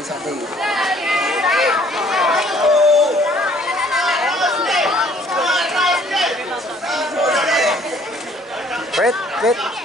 kali satu. Wait, wait.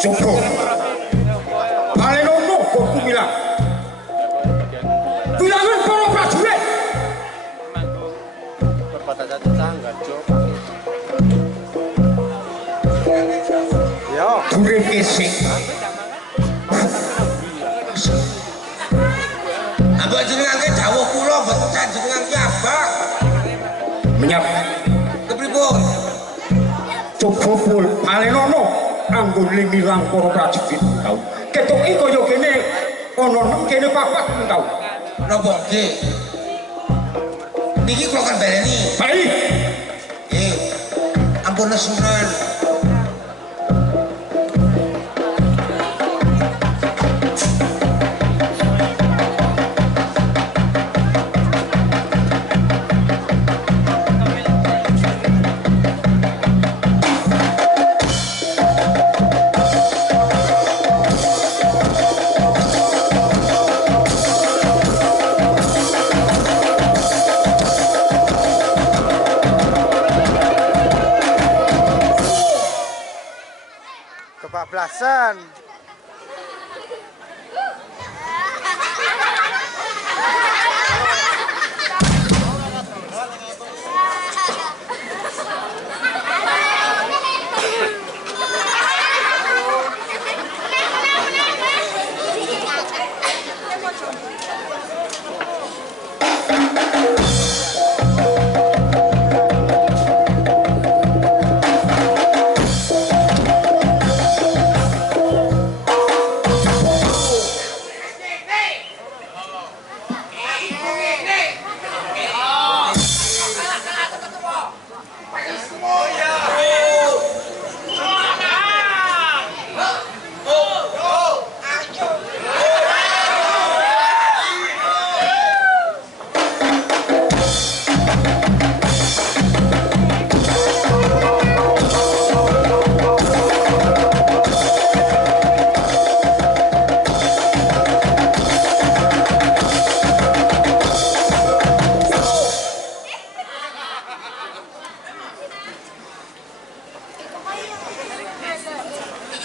Coba balik nono kok bilang bilangan para prajurit perbatasan tetangga Cok. Yo durung kesik apa jenengan ki dawuh kula mboten jenengan ki abah menyap kepripun coba pul balik nono anggo limilang para prajurit tau ketoki kaya kene ana nang kene papat tau napa nggih niki kula kan baleni bali ampun nesuran kebablasan.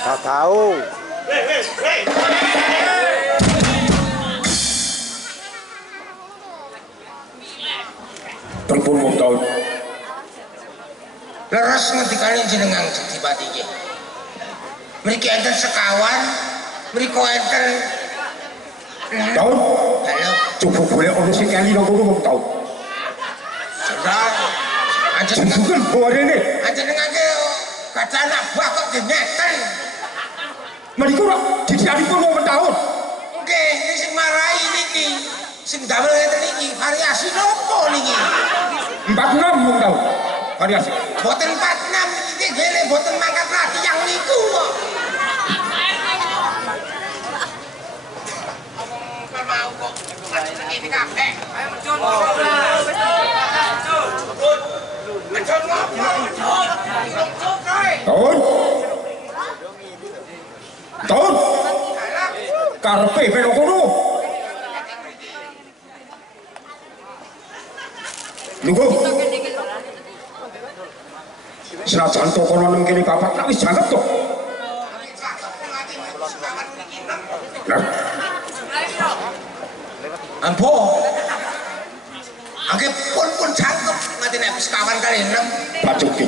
Tak tahu. pripun wong tau leres ngendikane jenengan Sedipati iki mriki enten sekawan mriko enten tau halo coba boleh ana sing kali nang kono wong tau jenengan anjenengan bukan bawa rene anjenengan ki gada anak buah kok ngeten mereka ora didadipun wong tahun nggih iki sing marai niki sing damel ngeten iki variasi nopo niki 46 wong tau variasi boten 46 iki gele boten mangkat lati yang niku kok mau kok iki kabeh ayo merjon tahun karepe ben kono lungguh senajan to kono nang kene papat tak wis jangkep to nah ambo angke pun jangkep nganti nek sekawan kali 6 Pak Joki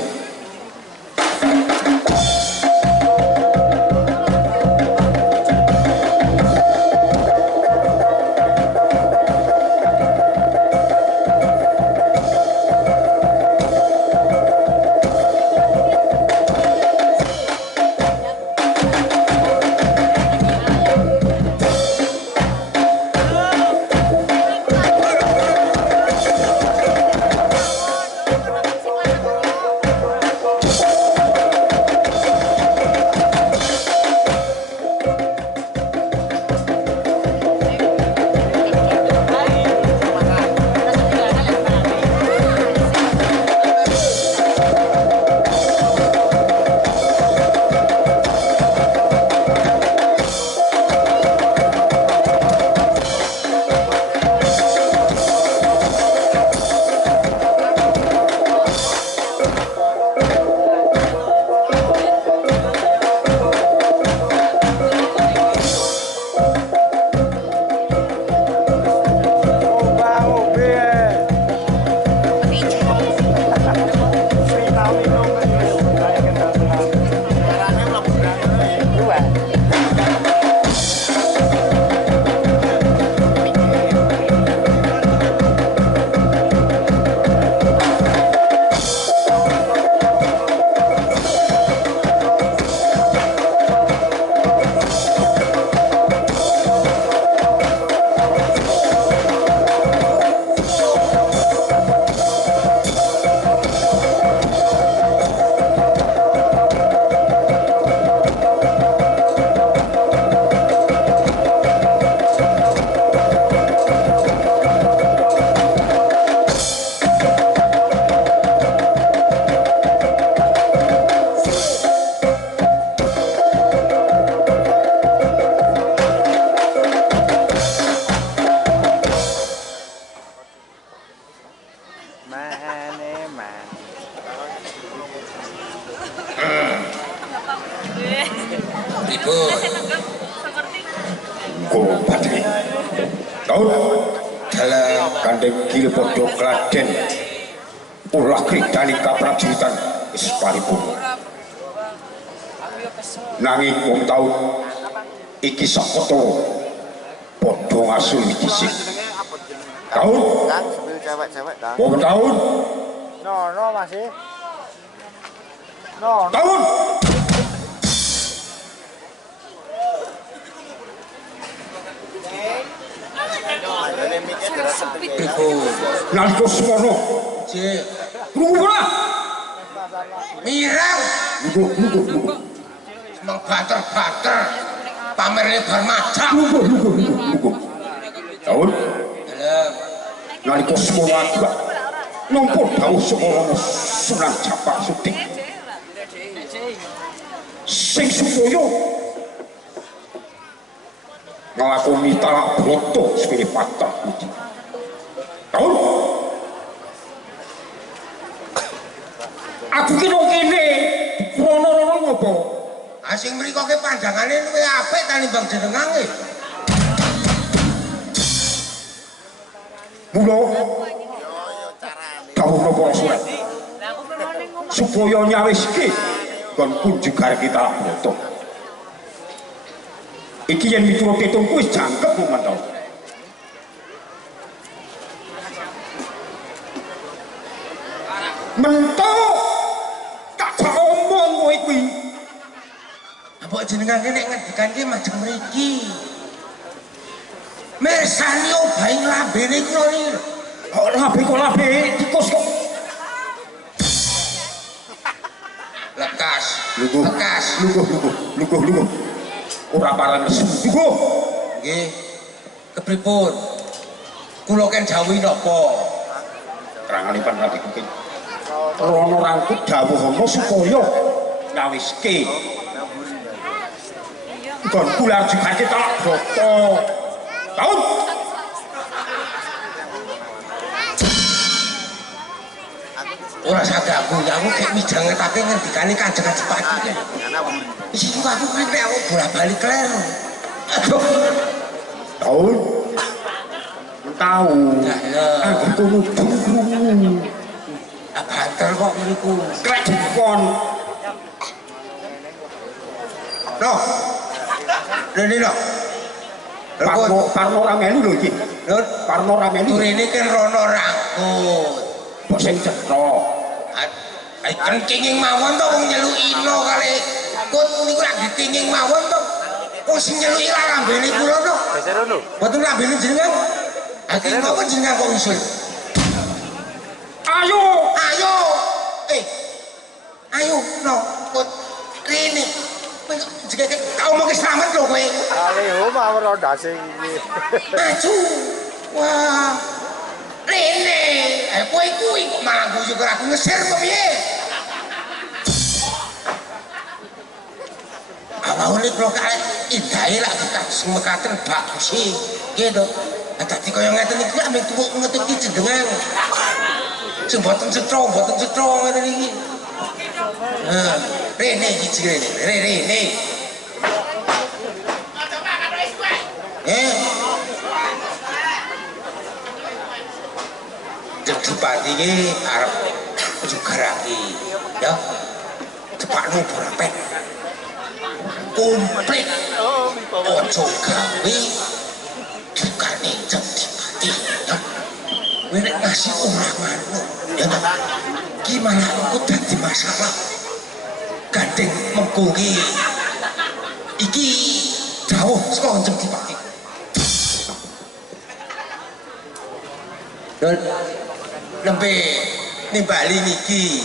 Ribut. Kau Patri. Tahu Dalam Kandeng Gil Podo Kladen ulah kridani kaprajuritan wis paripurna. Nanging wong taun iki sakoto padha ngasul dhisik. Taun Kan sebelum cewek-cewek dah. wong taun No masih. No. taun Ada mikir terus penting. ribut. nalika semono Cik. krungu ora Mirang. lugu Emang bater-bater. Pamer lebar macam. lugu taun Dalam. nalika semono juga nampa dawuh Semana Sunan Japak Sutik sing supaya nglakoni talak brata sepele patah budi. Taun aku ki nang kene krono-krono ngopo? Asing mriko ke pandangane luwih apik tanimbang jenengan e. Mula dawuh napa surat supaya nyawiske kon kunjugar kita brata. Iki yen miturut tetungku wis jangkep mantau. Mentok tak jak omong kowe kuwi. Apa jenengan nek ngendikan ki majeng mriki. Mersani obahe lambene kula iki. Kok labe tikus kok. Lekas. Lugu. Lekas. Lugu. Ora parang nesu. Lugu. Nggih. Kepripun? Kula kan jawuhi napa? Terangalipan lagi kuwi. Rono rangkut dawuh supaya nyawiske. Kon kula jugake tak brata. Taun. Ora sagak aku kayak mijang ngetake ngendikane Kanjeng Adipati. Iki juga aku kuwi nek aku bolak-balik kleru. Aduh. Taun. Tahu. Lah ya. Aku kudu krungu. Banter kok mriku. Krek dikon. No. Rene no. Parno ra melu lho iki. Nur, Parno ra melu. turine kan rono rangkut. Kok sing cetha. Ai kencing mawon to wong nyelukino kali kut niku lak dikenging mawon to. Wong sing nyeluki lambene kula to. Geser dulu. Mboten lambene jenengan. Akhire kok jenengan kok usul. Ayo. Ayo no kut rene. Jika kau mau selamat lho kowe. Alih mawon ronda sing iki. Maju. Wah. Rene, kowe kuwi kok malah guyu karo aku ngeser kok piye? Awalnya kalau kalian indahi lah kita semekaten bagus sih, gitu. Nah tadi kau yang ngeten iki ambil tubuh ngetuki jenengan. Sing boten cetro ngeten iki. Nah, Rene iki Rene. Adipati ini arep juga lagi ya cepat nubur apet komplit ojo gawe juga nih Adipati ya ini ngasih orang anu ya gimana aku jadi masalah gandeng mengkungi iki jauh sekolah Adipati dan nembe nimbali niki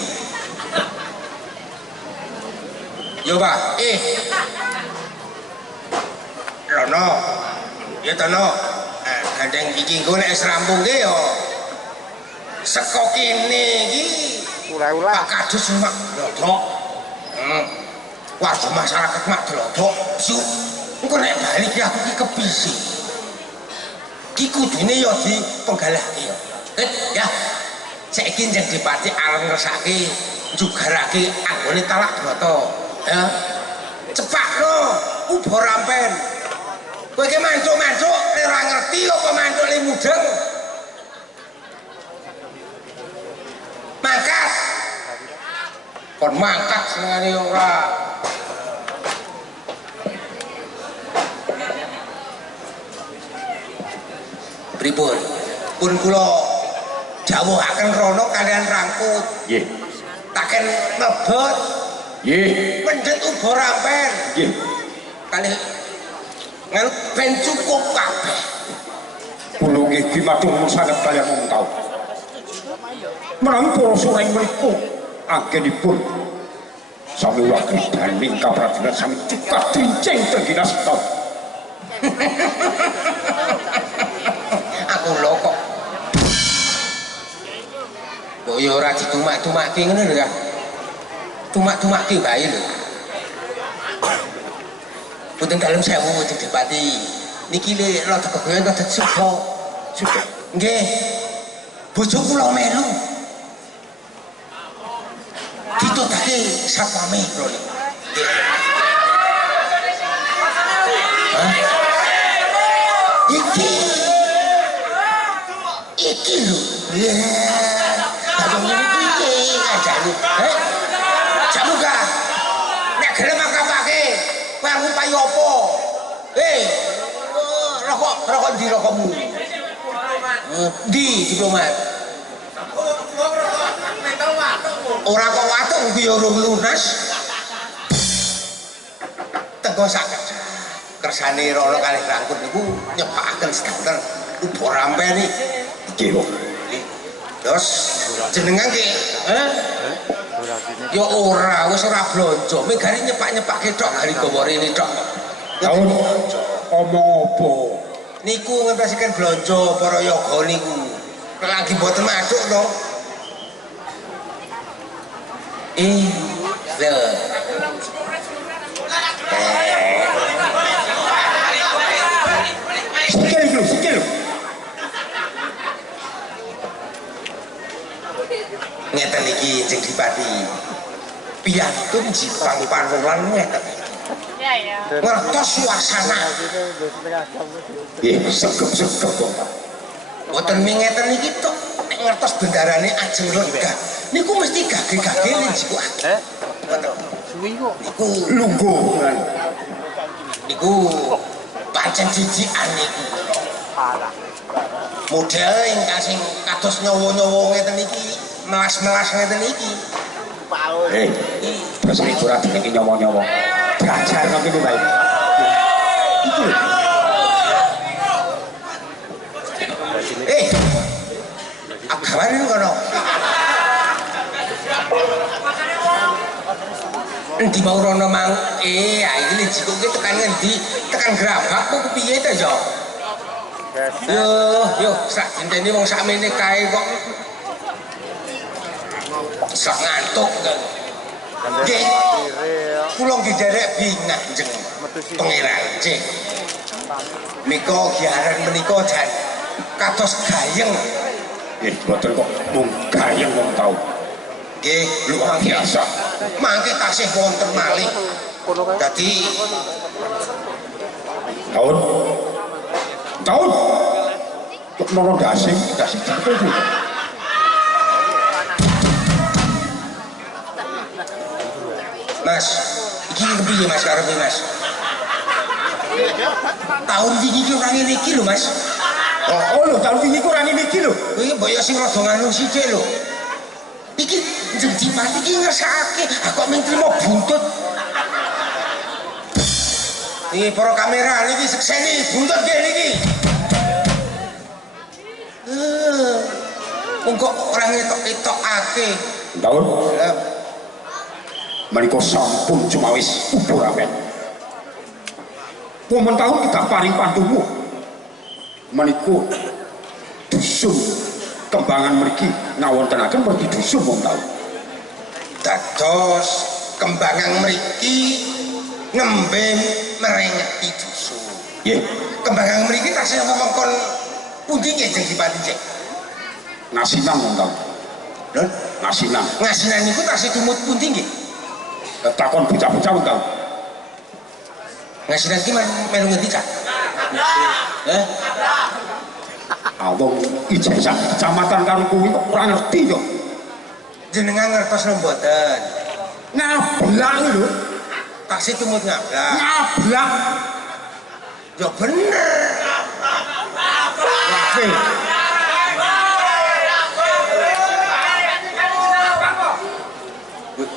yo Pak Rono ya tono gandeng iki engko nek serampung ki yo saka kene iki Ulah-ulah. Pak Kadus mak dodok warga masyarakat mak dodok su engko nek bali ki aku ki kepisi ki kudune yo di penggalake yo ya saiki Njeng Adipati arep ngersake jugarake anggone talak brata ya cepak lho ubo rampen. Kowe iki mancuk-mancuk ora ngerti apa mancuk le mudeng. Mangkat. Kon mangkat senengane ora. Pripun? Pun kula jawuhaken rono kalian rangkut. Nggih. Taken mlebet. Nggih. Pendet ubo rampen. Nggih. Kalih ngan ben cukup kabeh. Kula nggih matur sanget kalian wong tau. Menawi para sureng mriku anggenipun sami wakil daning kaprajurit sami cekak trincing tengginas tau. Aku lho kok. Kok ya ora ditumak-tumake ngene lho ya. Tumak-tumake bae lho. Punten dalem sewu Dipati. Niki le rada kegoyen rada suka. Nggih. Bojo kula melu. Ditutake satpame kula niki. Iki lho. Ya. Kadang iki ajane. Jamu ka. Nek gelem makapake, kowe ngupayi apa? Rokok ndi rokokmu? Di diplomat. Ora kok watuk kuwi urung lunas. Tenggo sak kersane rono kalih rangkut niku nyepakaken sedanten ubo rampen iki. Nggih. Terus jenengan ki, ya ora, wis ora blonjo. Megari nyepak-nyepake tok gari gawa rene tok. Taun omong apa? Niku ngempesiken blonjo para yoga niku. Lagi mboten maduk to. Lho. Sikil. Ngeten iki Jeng Dipati. Piyantun jipang panulan ngeten. Ngertos suasana. Nggih, segep-segep kok. Mboten ngeten iki tok nek ngertos bendarane ajeng lega. Niku mesti gage-gage niku. Suwi kok. Niku Lungguh. niku pancen jijikan niku. Model ingkang sing kados nyawa-nyawa ngeten iki, melas-melas ngeten iki. Terus iku ora dene nyawa-nyawa. Belajar nang kene bae. Iki. Agawane kono. Endi mau rono mang? Iki lho jikoke tekan ngendi? Tekan Grabak apa kepiye ta ya? Yo, sak dinteni wong sakmene kae kok. Sak ngantuk kan. Nggih. Kula nggih derek bingah jeng pangeran cek. Menika giaran menika jan kados gayeng. Nggih, boten kok mung gayeng wong tau. Nggih, luar biasa. Mangke tasih wonten malih. Dadi tahun kok nono dasing jatuh itu. Mas, iki kepiye Mas karepe Mas? Tahun wingi ki ora ngene iki lho Mas. Oh lho, tahun wingi ku ora ngene iki lho. Kuwi mbok ya sing rada nganu sithik lho. Iki Jeng Dipati iki ngersakake, kok mung trimo buntut. Iki para kamera niki sekseni buntut nggih niki. Wong kok ora ngetok-etokake. Tahun menika sampun cuma wis ubo ramen. Momen tahun kita paring pantumu. Meniku dusun kembangan mriki ngawontenaken mergi dusun wong tahun. Dados kembangan mriki nembe merengeti dusun. Nggih, Kembangan mriki tasih wewengkon pundi nggih Jeng Dipati cek? ngasinan wong tahun. Lho, Ngasinan. ngasinan niku tasih tumut pundi nggih? Takon bocah-bocah wong tahun. Ngasilan ki melu ngendi Cak? Heh. Awong ijazah kecamatan karo kuwi kok ora ngerti yo. Jenengan ngertos mboten? Ngablak lho. Taksih tumut ngablak. Ngablak. Ya bener. Oke.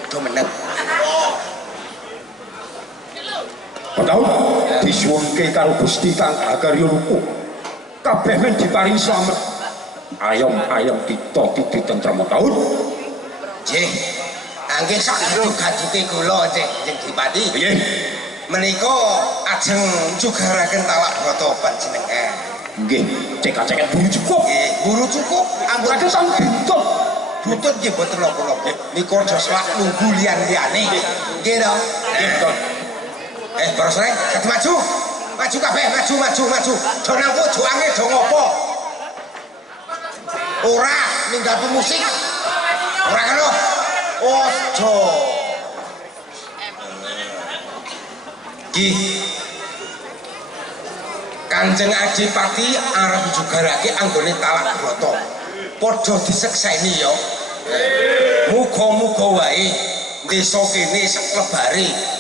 Do meneng. Padahal disuwunke karo Gusti Kang agar yo luku. Kabeh men diparingi slamet. Ayam-ayam ditoti tentrem taun. Nggih. Angge sak gaduke kula Cek Jeng Dipati. Nggih. Menika ajeng jugaraken talak brata panjenengan. Nggih, cek-ceket buru cukup. Nggih, buru cukup. Ampun Ampun sang buntut. Buntut nggih boten napa-napa. Nika aja selak nunggu liyan-liyane. Nggih to? Nggih, para sore, kadhe maju. Maju kabeh, maju. Do nang pojokange do ngopo? Ora ninggal musik. Ora ngono. Ojo. Ki Kanjeng Adipati arep jugarake anggone talak brata. Padha disekseni ya. Muga-muga wae desa kene saklebare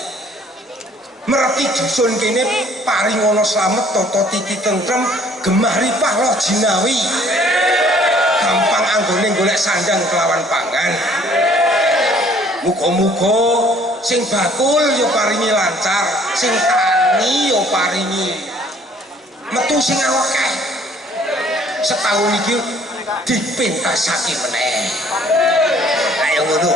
mereti dusun kene paringono slamet tata titi tentrem gemah ripah loh jinawi. Gampang anggone golek sandang kelawan pangan. Muga-muga sing bakul yo paringi lancar, sing tani yo paringi metu sing akeh. Setahun iki dipentasake meneh. Ayo ngono.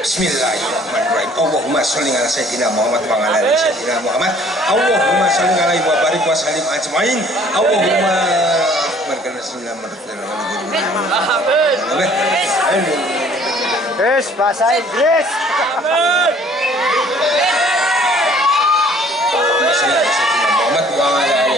Bismillahirrahmanirrahim. Allahumma sholli ala sayyidina Muhammad wa ala ali sayyidina Muhammad. Allahumma sholli alaihi wa barik wa sallim ajmain. Allahumma barikana sallam Wes bahasa Inggris.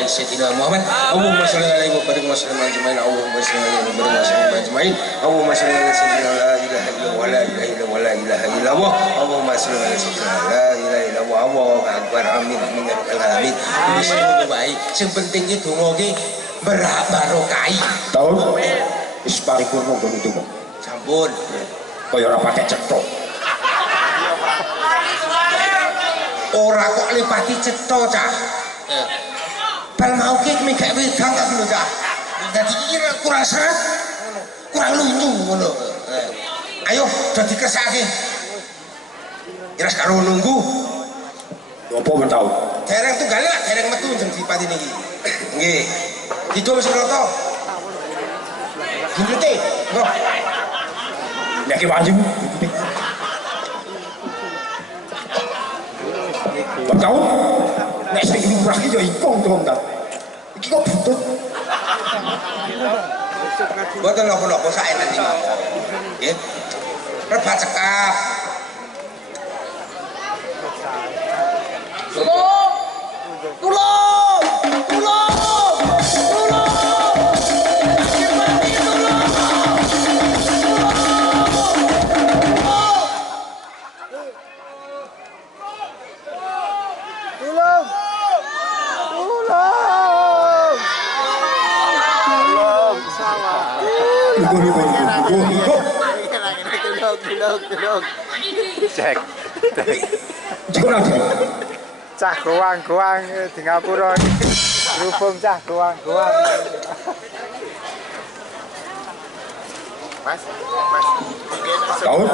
Sayyidina Muhammad Allahumma sholli alaihi wa barik wa sallim ajmain. Allahumma sholli alaihi wa barik wa sallim ajmain. Allahumma sholli ala sayyidina la ilaha illallah wa la ilaha illallah wa la ilaha illallah. Allahumma sholli ala sayyidina la ilaha illallah. Allahu akbar. Amin amin ya rabbal alamin. Wis ngono wae. Sing penting iki donga iki barokah. Taun wis paripurna nggon donga. Sampun. Kaya ora patek cetha. Ora kok lipati cetha, Cah. Bal mau ki migek wedang kan lho Cak. Dadi iki kurang seret. Kurang lucu ngono. Ayo do dikersake. Jelas karo nunggu. Apa men tau? Dereng tunggale lak dereng metu Jeng Dipati niki. Nggih. Dido wis rata. Dulute. Ngono. Nek ki wajib. Tau? Nek sing lumrah ki yo ikong to ta. Iki kok butut. Boten napa-napa sak enten iki. Nggih. Rebat cekap. Tulung! Tulung! Tulung! Tulung! Tolong! Tolong! Tolong sama. Tolong. Cek. Jikono iki. Cah goang-goang di ngapura rubung cah goang-goang. Mas. Taun.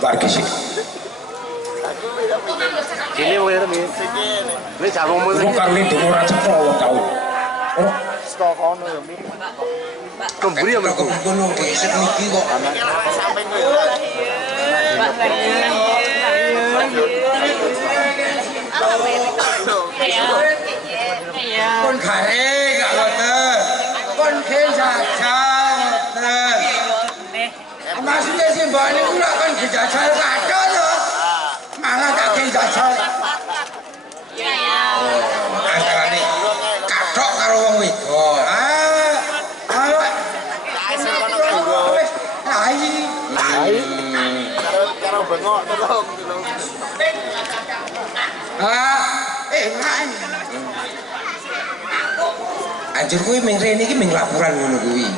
Barki sih. Ini mau kita nih. Ini jagung mu. Wong karo ndonga ora cetha wong taun. Ora Stok ono ya mi. Kemburi ya mergo. Ngono isuk niki kok. Kon kare gak ngoten. Kon ken saja ngoten. Maksudnya sih mbak ini udah kan dijajal kado loh. Malah gak dijajal. Antara nih kadok karo wong wedok. Karo bengok tolong. Enak. Anjur kuwi ming rene iki ming laporan ngono kuwi.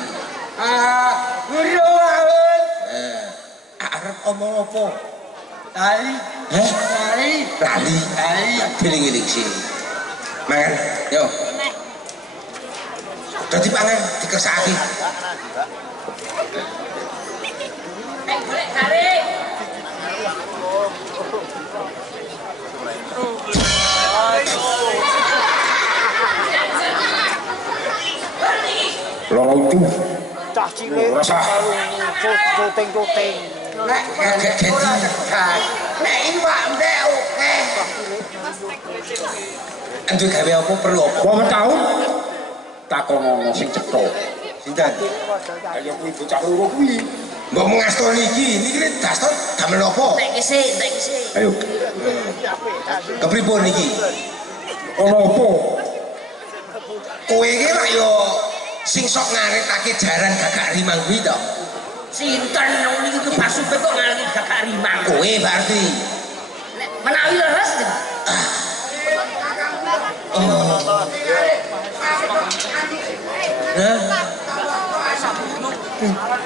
Lho awet. Arep omong apa? Lali. Lali. Eling-eling sih. Mangan, yo. Dadi pangan dikersakake. Golek garing. Loro itu Cah cilik rasa syuting-syuting. Nek ganti. Nek iwak ndek oke. Anjur gawe apa perlu apa? wong tahu takono sing cetha Sinten? kaya kuwi bocah loro kuwi Mbok mengastoni iki nek dasar damel apa? Nek kese. ayo Kepripun iki? ono apa Kowe iki lak yo sing sok ngaritake jaran gagak rimang kuwi to. Sinten nang niki ke pasupe kok ngalih gagak rimang. Kowe berarti. Nek menawi leres.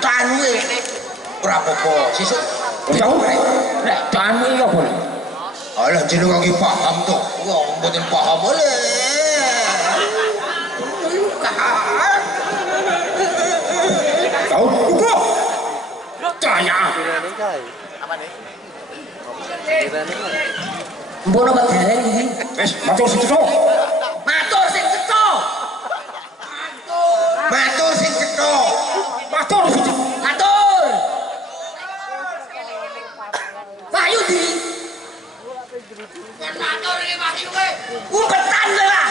Tanu ora apa-apa, sesuk tahu nek tanu iki apa alah jeneng iki paham to. Wong mboten paham oleh. tahu uga tanya Mbono Pak Dereng iki. wis matur sing cetha Matur sing cetha. Matur sing cetha. matur sing cetha Matur. Wahyu di. Matur iki Wahyu kowe. Umpetan kowe Pak.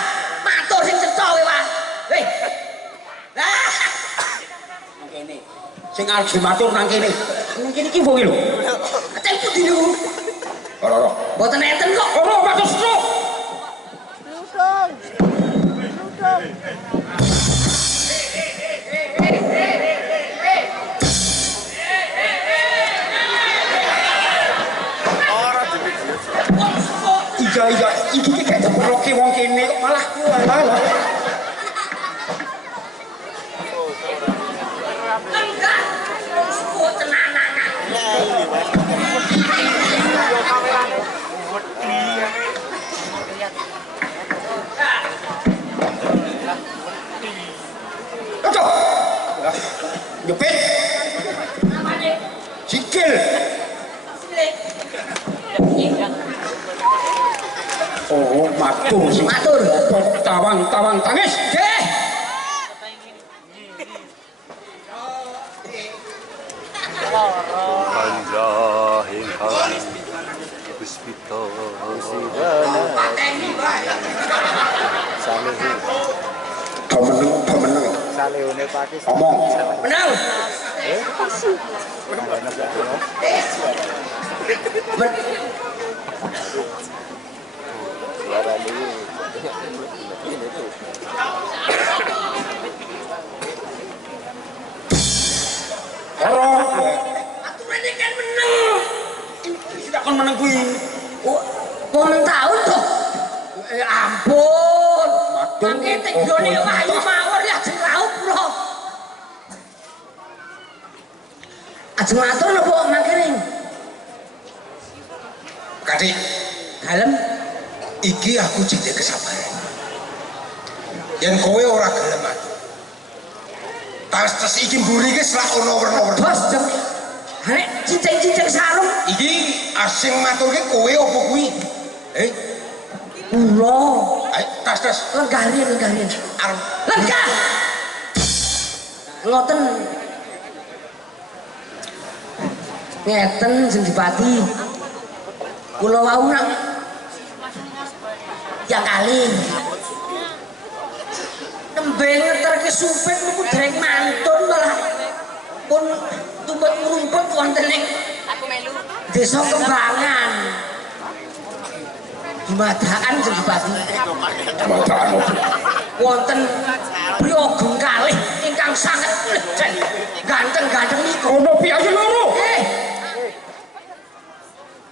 Matur sing cetha kowe Pak. Hei. Lah. nang kene sing arep dimatur nang kene iki mbok iki lho Aceng pundi niku? ora Mboten enten kok. ora matur sing iya iki kayak diperoke wong kene kok malah kuwi Enggak. Oh tenanan. Aduh. Nyepit. Sikil. Oh, matur sing. Matur. Tawang tangis. Nggih. Panjahing hari puspita Pemenang. Saleone Pakis. Omong. Menang. Ora. Aturane kan menang. Tidak kon menang kuwi. Oh, momen tahun toh. Ampun. Mangke teggone Wahyu mawon ya ajeng raup kula. Ajeng matur lho kok mangkene. Kadik, Dalem iki aku jek kesabaran. Yen kowe ora gelem aku. Tas iki mburi iki selak ono werna-werna. bos jeng. Nek cincin-cincin sarung Iki asing maturke kowe apa kuwi? kula. Ayo tas. Lenggarian. Arep Lenggah. Ngoten. Ngeten sing dipati. Kula wau nak yang kali nembe ngeterke supet niku dereng mantun malah pun tumpet ngrumpet wonten ing Desa Kembangan. Dumadakan sing dipati. Madakan opo? Wonten Priogeng kalih ingkang sanget lejen ganteng-ganteng niku. Ono piye loro? Eh,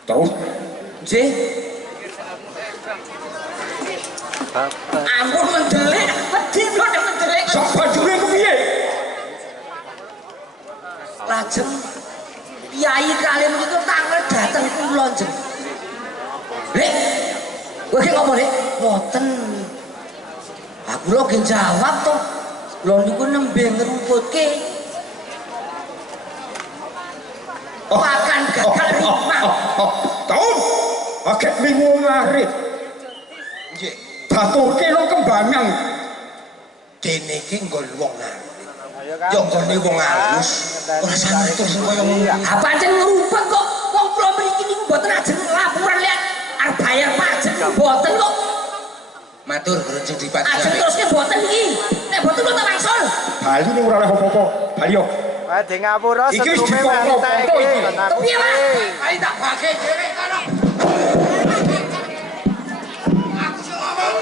Terus nggih. Ampun mendelik, wedi lho nek mendelik. Sak bajune kepiye? Lajeng Kyai kalian itu tanggal datang kula jeng. Lek, kowe ki ngomong lek, ngoten. Aku lho gen jawab to. Lho niku nembe ngerumputke. Makan gagal rimang. Taun. Agek lingu ngarit. Nggih. Baturke nang Kembangan. Dene iki nggon wong ngarit. Ya nggone wong alus. Ora santur kaya ngono. Ah pancen ngerumput kok. Wong kula mriki niku mboten ajeng laporan lihat arep bayar pajak mboten kok. Matur berunjung di pajak. Ajeng teruske mboten iki. Nek mboten kok tak wangsul. Bali ini ora oleh apa-apa. Bali yo. Wah, di ngapura Iki wis setrume dipotong, wanita potong iki. iki. Kepiye, Mas? Ayo tak bagi dhewe kono.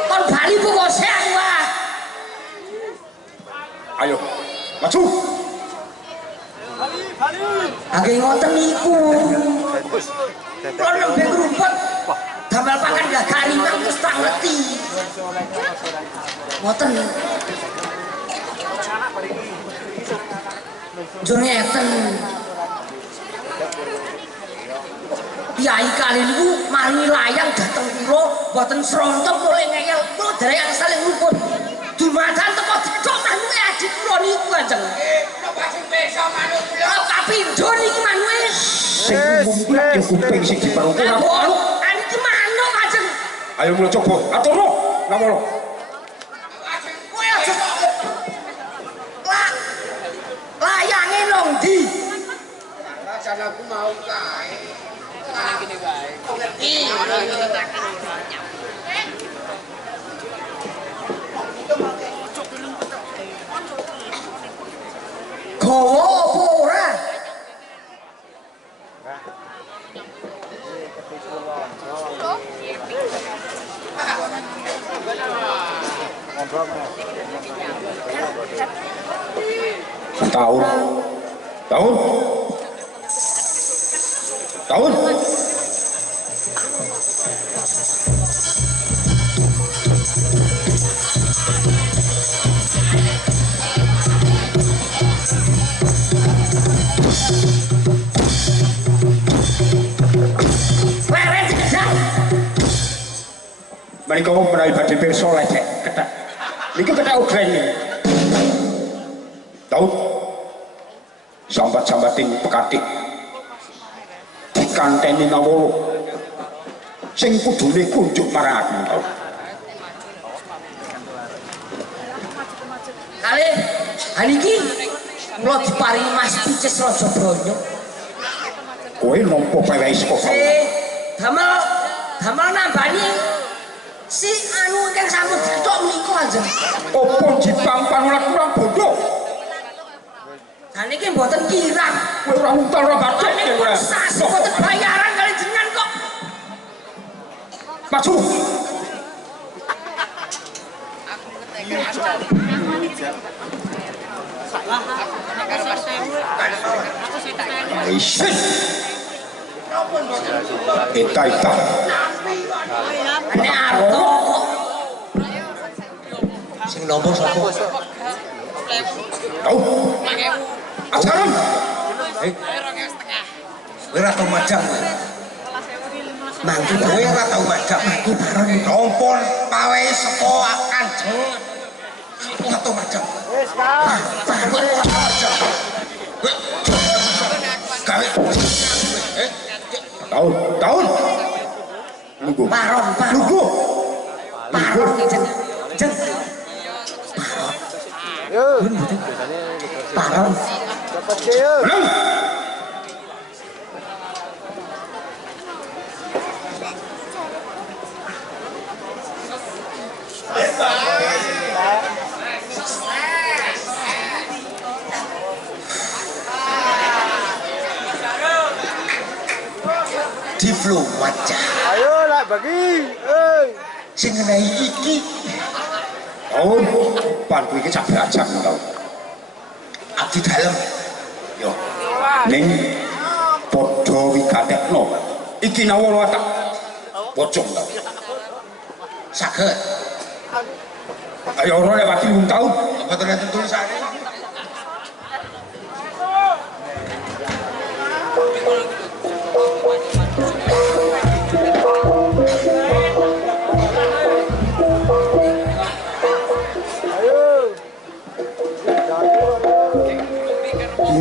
Kon bali pokokse aku ah. Ayo. Maju. Angge ngoten niku. Kula nembe ngrumput. Damel pakan gagal rimang terus tak ngerti. Ngoten. Jur ngeten. Kyai kali niku mari layang dateng kula mboten srontok oleh ngeyel kula derek asal ngrumput. Dumadakan teko dicok manuke adit kula niku Kanjeng. Napa sing bisa manut kula? Kapindho niki manuke. Sing mumpulak yo kuping sing diperluke. Ampun, iki manuk Kanjeng. Ayo mulai coba. Aturno. Namono. Kowe aja layange nang ndi? Jan aku mau kae. Ngene wae. Ngerti. Gawa apa ora? Tahun. Tahun. Tahun. Leren sekedar. Menika menawi badhe pirsa lecek ketek. Niki ketek ugrene. Tahun. Sambat-sambating pekatik dikanteni nawala sing kudune kunjuk marang aku tau. Kali niki kula diparingi Mas Picis Raja Branya. Kowe nampa pewehe saka Damel nambani si anu ingkang sampun diketok menika Kanjeng. apa dipang-pang ora kurang bondo. Lah niki mboten kirang. Kowe ora untal ora bathik ora. Sasi mboten bayaran kali jenengan kok. Maju. Isin. Eta. Nek arto kok Sing nomor sapa? Tau. Ajaran. Kowe ora tau majang. mangke Kowe ora tau majang. iki baron Ampun, pawehe saka Kanjeng. Ora tau majang. Wis, Kang. Gawe. Tahun. Lungguh. paron Lungguh. paron jeng jeng Yo. paron Cepet ge yo. Menang. Diplomat cah. Ayo lah bagi. Sing ngenehi iki Tahun. Pan kuwi iki sak berajam tau. abdi dalem. Yo. Ning padha wigatekno. Iki nawala tak pocong tau. Saged. Ayo ora lewati wong tau. Apa ternyata tulisannya?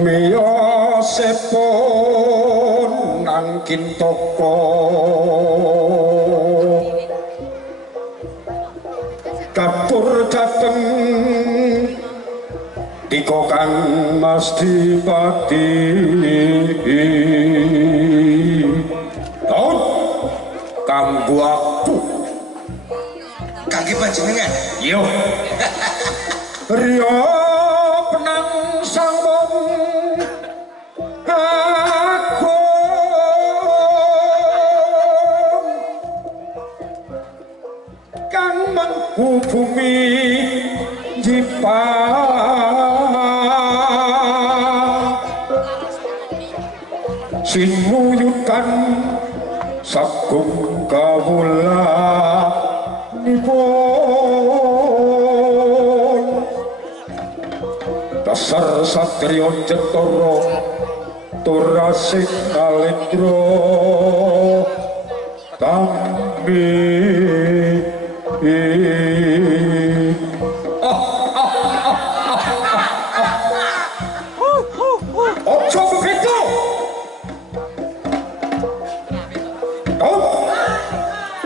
Mio sepon nangkin toko kapur dateng diko kang mas dipati tahun kanggo aku Kaki panjenengan. yo Rio penang sambung aku kang menghubungi jipa sinuyukan sagung kawula nipun dasar satrio cetoro turasik kalendro tambi ojo begitu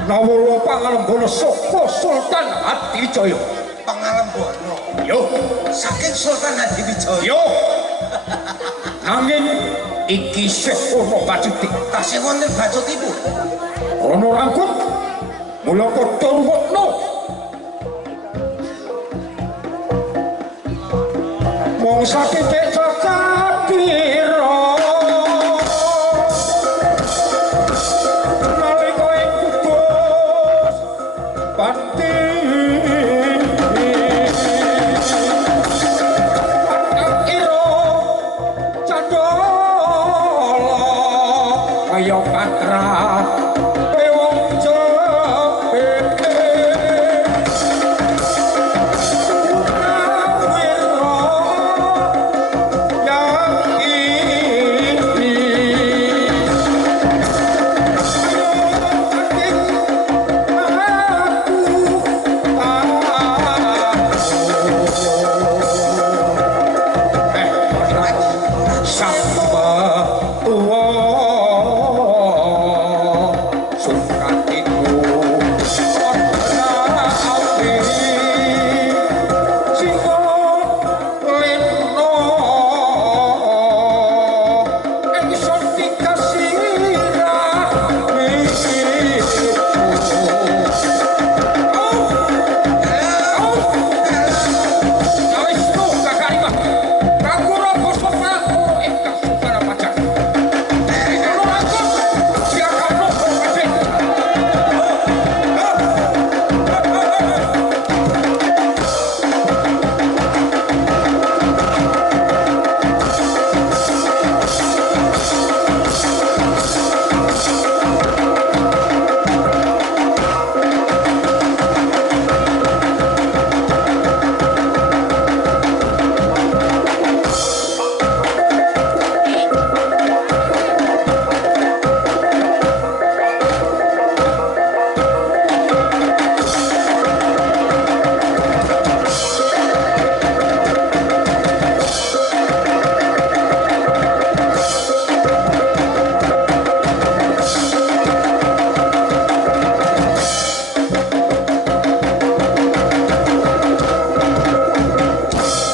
nawala pangalembono saka Sultan Hadiwijaya Pangalembono. yo Saking Sultan Hadiwijaya. yo nanging iki sih ono bajuti Tasih wonten bacutipun. ono rangkut mula padha rungokno mong sakit